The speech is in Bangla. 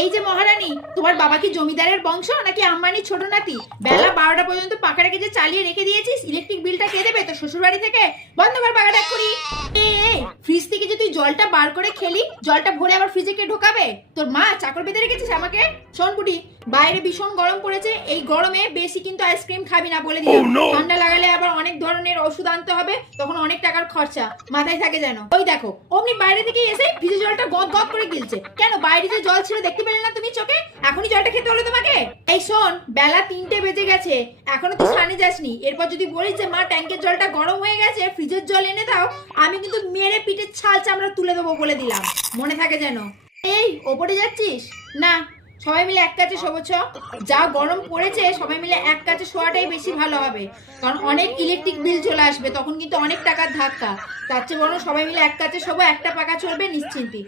এই যে মহারানী, তোমার বাবা কি জমিদারের বংশ নাকি আম্বানির ছোট নাতি? বেলা 12টা পর্যন্ত পাকা রেখে যে চালিয়ে রেখে দিয়েছিস, ইলেকট্রিক বিলটা কে দেবে? তোর শ্বশুর বাড়ি থেকে? বন্ধ কর পাখাটা এক্ষুনি। এই ফ্রিজ থেকে যে তুই জলটা বার করে খেলি, জলটা ভরে আবার ফ্রিজে কে ঢোকাবে? তোর মা চাকর বেঁধে রেখেছিস আমাকে? শোন বুটি, বাইরে ভীষণ গরম পড়েছে, এই গরমে বেশি কিন্তু আইসক্রিম খাবি না বলে দিলাম। ঠান্ডা লাগালে আবার অনেক ধরনের ওষুধ আনতে হবে, তখন অনেক টাকার খরচা, মাথায় থাকে যেন। ওই দেখো, অমনি বাইরে থেকে এসে ফ্রিজে জলটা গদ গদ করে গিলছে। কেন, বাইরে যে জল ছিল দেখতে পেলে না তুমি চোখে? এখনই জলটা খেতে হলো তোমাকে? এই শোন, বেলা 3টে বেজে গেছে, এখনো তুই স্নানে যাসনি। এরপর যদি বলিস যে মা ট্যাঙ্কের জলটা গরম হয়ে গেছে, ফ্রিজের জল এনে দাও, আমি কিন্তু মেরে পিঠের ছাল চামড়া তুলে দেবো বলে দিলাম, মনে থাকে যেন। এই ওপরে যাচ্ছিস না? সবাই মিলে এক কাছে শোবছ। যা গরম পড়েছে, সবাই মিলে এক কাছে শোয়াটাই বেশি ভালো হবে, কারণ অনেক ইলেকট্রিক বিল চলে আসবে, তখন কিন্তু অনেক টাকার ধাক্কা। তার চেয়ে বরং সবাই মিলে এক কাছে শোবো, একটা পাকা চলবে নিশ্চিন্তি।